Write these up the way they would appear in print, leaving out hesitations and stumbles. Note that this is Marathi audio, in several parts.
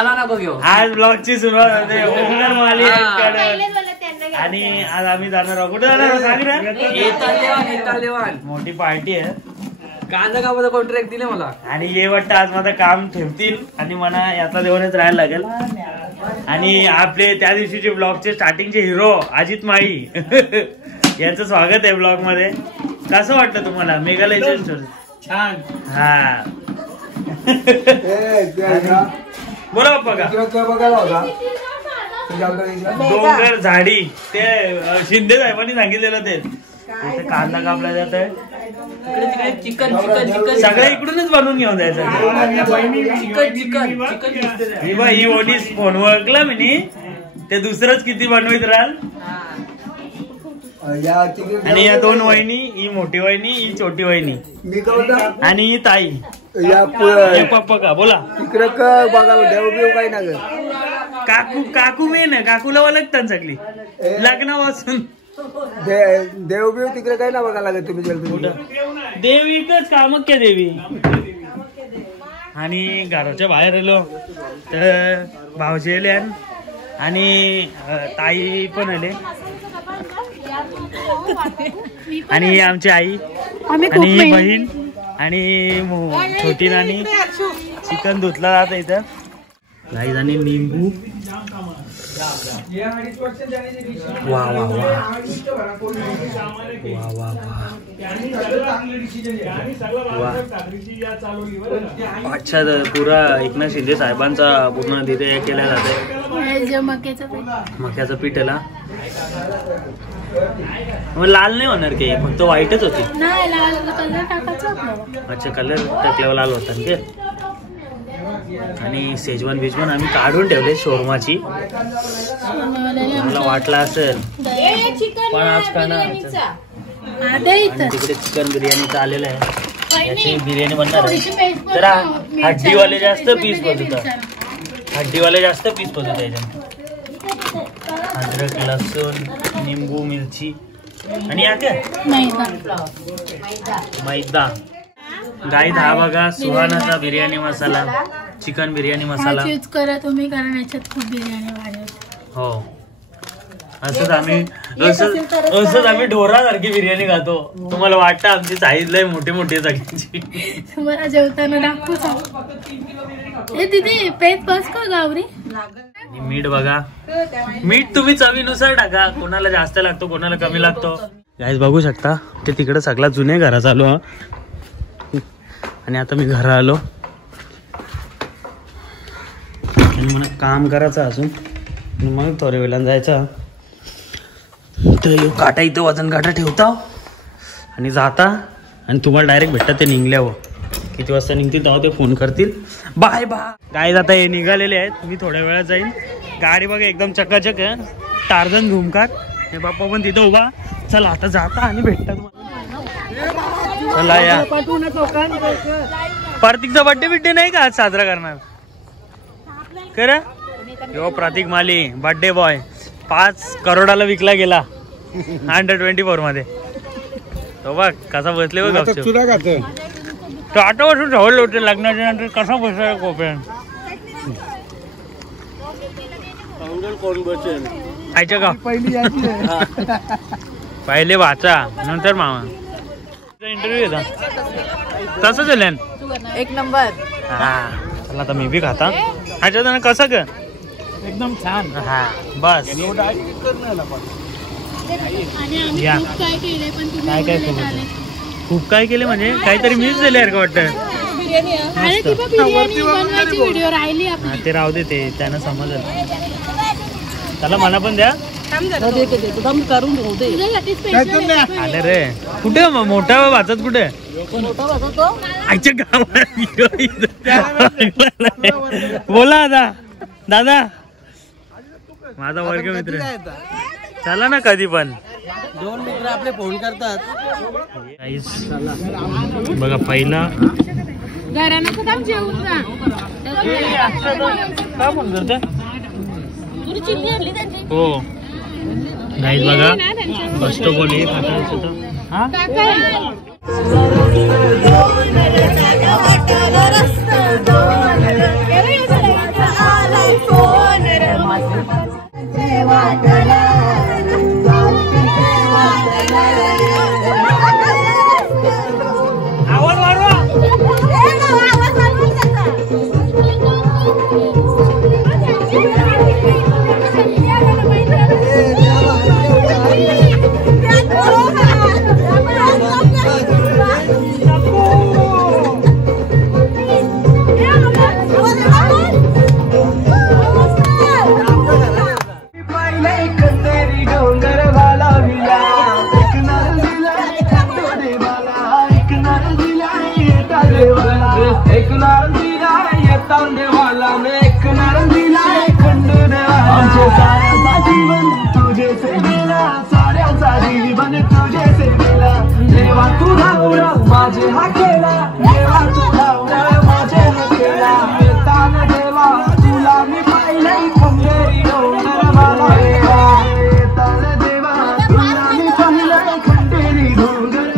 मला ना बघ आज ब्लॉगची सुरुवात होते ओंकार माली आणि आज आम्ही जाणार आहोत. कुठे जाणार सांग ना. मोठी पार्टी आहे. कांदा कापाचा कॉन्ट्रॅक्ट दिले मला आणि हे वाटतं आज माझं काम ठेवतील आणि मला याचा देऊनच राहायला लागेल. आणि आपले त्या दिवशीचे ब्लॉगचे स्टार्टिंगचे हिरो अजित माळी याचं स्वागत आहे ब्लॉग मध्ये. कसं वाटतं तुम्हाला मेघालयच्या स्टोरी? छान. हा बोला बाप्पा का डोंगर झाडी ते शिंदे साहेबांनी सांगितलेलं ते कांदा कापला जात आहे. चिकन चिकन चिकन सगळं इकडूनच बनवून घेऊन जायचं. चिकन चिकन चिकन ही ओनीस फोन ओळखला मी ते दुसरंच किती बनवत राहाल. आणि या दोन वहिनी, ही मोठी वहिनी, ही छोटी वहिनी आणि ही ताई. पप्पा का बोला इकडे बघायला देव काही ना काकू. काकू मेन आहे. काकूला ओळखतात सगळी लग्नापासून. देवबीव तिकडे काही ना बघायला लागेल. तुम्ही देवी एकच कामक्या देवी. आणि घराच्या बाहेर आलो तर भाऊजी आले आणि ताई पण आले आणि आमची आई आणि बहीण आणि छोटी नानी. चिकन धुतला जात इथं गाईज आणि निंबू. वा वा वा वा वा. अच्छा पुरा एकनाथ शिंदे साहेबांचा पूर्ण तिथे केला जाते मक्याचं पिठला. लाल नाही होणार की फक्त व्हाईटच होती. अच्छा कलर टाकल्यावर लाल होता ना ते. आणि शेजवान बिजवान आम्ही काढून ठेवले शोरमाची. मला वाटलं असेल पण आज करणार. तिकडे चिकन बिर्याणीचं आलेलं आहे. याची बिर्याणी बनणार आहे. तर हड्डीवाले जास्त पीस बसवतात. हड्डीवाले जास्त पीस बसवतात याच्यात. अद्रक लसूण निंबू मिरची आणि या काय मैदा. गाईत हा बघा सुहानाचा बिर्याणी मसाला, चिकन बिर्याणी मसाला यूज करा तुम्ही कारण याच्यात खूप बिर्याणी वाढेल. हो असंच आम्ही ढोरासारखी बिर्याणी खातो. तुम्हाला वाटतं आमची साईज लय मोठी मोठी सगळ्यांची. तुम्हाला जेवताना दाखवू दीदी पेट बस का गावरी. मीठ बघा. मीठ तुम्ही चवीनुसार टाका. कोणाला जास्त लागतो कोणाला कमी लागतो. गाईज बघू शकता ते तिकडे सगळा जुने घरा चालू हा. आणि आता मी घरा आलो आणि मला काम करायचं अजून. मग थोड्या वेळानं जायचं. तर काटा इथं वजन काटा ठेवता आणि जाता आणि तुम्हाला डायरेक्ट भेटतात ते निघल्यावर. किती वाजता निघतील तेव्हा ते फोन करतील. Bye bye. गाईज आता हे निघालेले आहेत. मी थोड्या वेळात जाईन. गाडी बघा एकदम चकाचक आहे. टार्झन झुमकार. हे बाप्पा पण तिथं उभा. चला आता जाता आणि भेटता तुम्हाला. चला या. प्रतीकचा बर्थडे नाही का आज साजरा करणार करा. प्रतीक माली बर्थडे बॉय 5 करोडाला विकला गेला अंडर-24 मध्ये. तो बघ कसा बसले बघ. तो आठ वर्ष ठेवलं होते लग्नाच्या नंतर. कसा बसला कोपऱ्यात. कोण बसेल आयच्या का पहिले वाचा नंतर मामा. इंटरव्ह्यू येता कसं झालं. एक नंबर. हा चला आता मी बी खाता. अच्छा कसं ग एकदम छान. हा बस या. काय काय केलं खूप काय केले म्हणजे काहीतरी मिस झाले यार का वाटतं. ते राहू दे ते त्यानं समजलं. त्याला मला पण द्या. आले रे कुठे मोठा वाचत कुठे आईच्या गावात. बोला आता दादा माझा वर्ग मित्र. चला ना कधी पण. 2 मित्र आपले फोन करतात. बघा पहिला हो नाही बघा बसतो बोले आवाज वाढवा. एक नारंगीला येता देवाला एक नारंगीला आमचे साऱ्याचा जीवन तुझे से गेला साऱ्याचा जीवन तुझे से गेला देवा तू धावला माझे हा केला देवा तू धावला माझे हा केला येताना देवा तुला मी पाहिलंय खंडेरी डोंगर मला येताना देवा तुला मी पाहिलंय खंडेरी डोंगर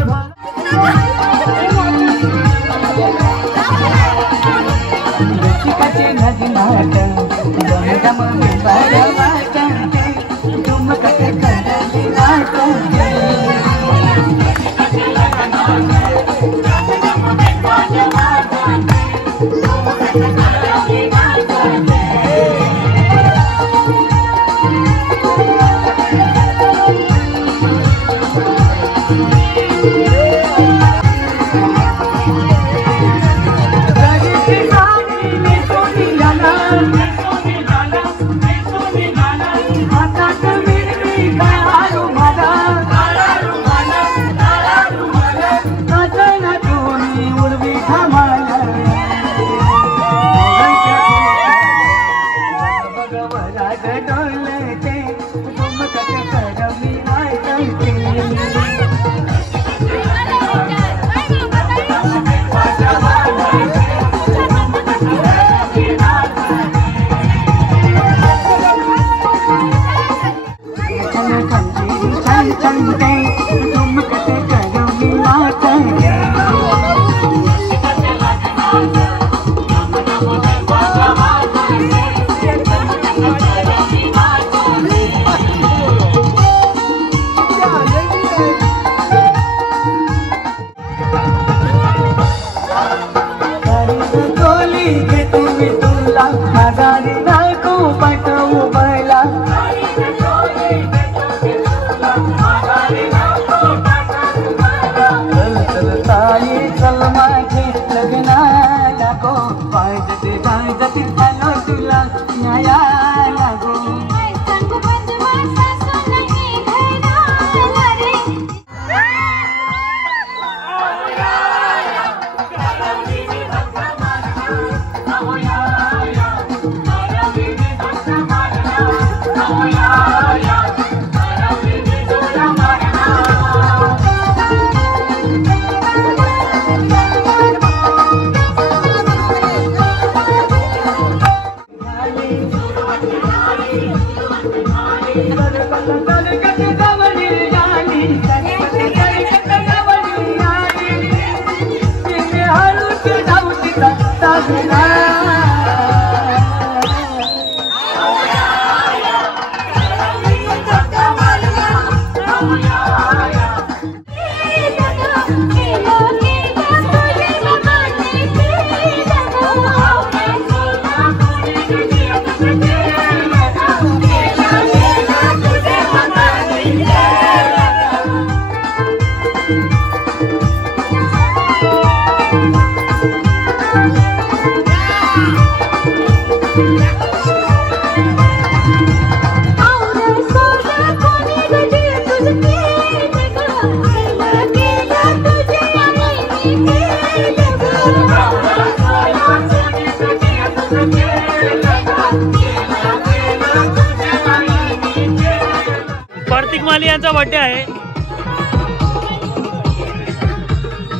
प्रतीक माली यांचा बर्थडे आहे.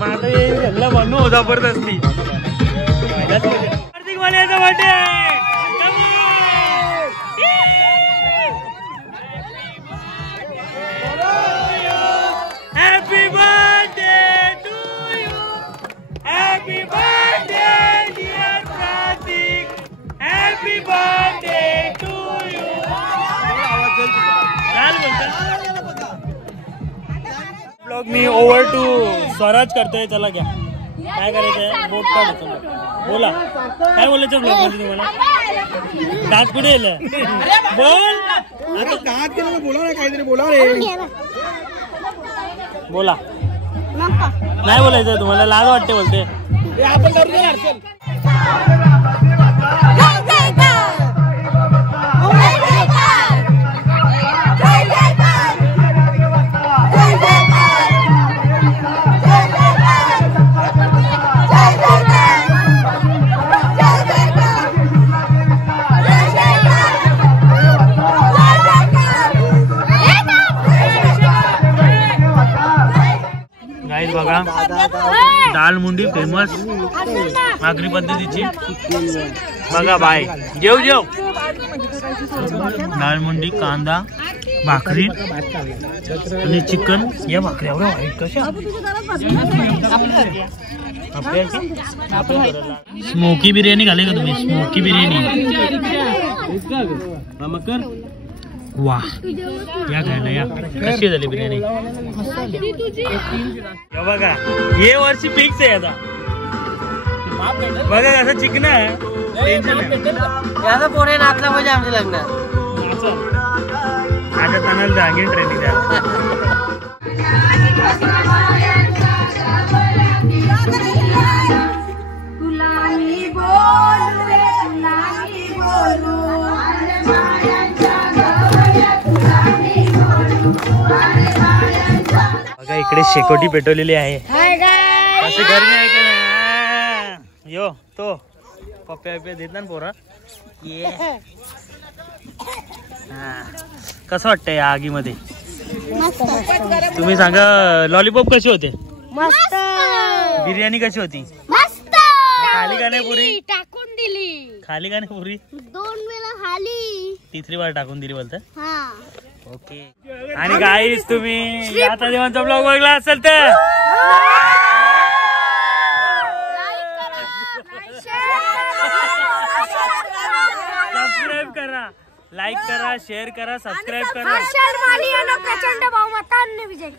माझा हे बनू जबरदस्ती. प्रतीक माली यांचा बर्थडे आहे. Happy birthday to you. Happy birthday dear Prateek. Happy birthday to you. बघ मी ओव्हर टू स्वराज करतोय. चला घ्या काय करायचंय बोट काढतो. बोला काय बोलायचं ब्लॉग मध्ये तुम्हाला. दात कुठे येलं बोल. दात केलं बोला ना काहीतरी बोला रे. बोला नाही बोलायचं तुम्हाला लाज वाटते बोलते. आपण करूया हर्षल. बघा दाल मुंडी फेमस आगरी पद्धतीची. बघा बाय जेव जेव. दाल मुंडी कांदा भाकरी आणि चिकन. या भाकऱ्यावर वाईट कशा स्मोकी बिर्याणी घाले का तुम्ही. स्मोकी बिर्याणी वाह या खायला या. कशी झाली बिर्याणी बघा. हे वर्षी फिक्स आहे आता. बघा कसं चिकन आहे. याचा पोरे नाचला म्हणजे आमच्या लग्नात आता तनाला जागे ट्रेनिंग द्या. बघा इकडे शेकोटी पेटवलेली आहे. असं गरमी आहे का नाही. यो तो पप्प्या पप्प्या देत ना पोरा. कसं वाटतंय या आगीमध्ये. तुम्ही सांगा लॉलीपॉप कसे होते. मस्त. बिर्याणी कशी होती. मस्त. खाली का नाही पुरी. टाकून दिली. खाली का नाही पुरी. 2 वेळा खाली. तिसरी बार टाकून दिली बोलत. हा ओके. आणि गाईस तुम्ही आता देवांचा ब्लॉग बघला असेल तर सबस्क्राईब करा, लाईक करा, शेअर करा, सबस्क्राईब करा. प्रचंड बहुमताने विजय.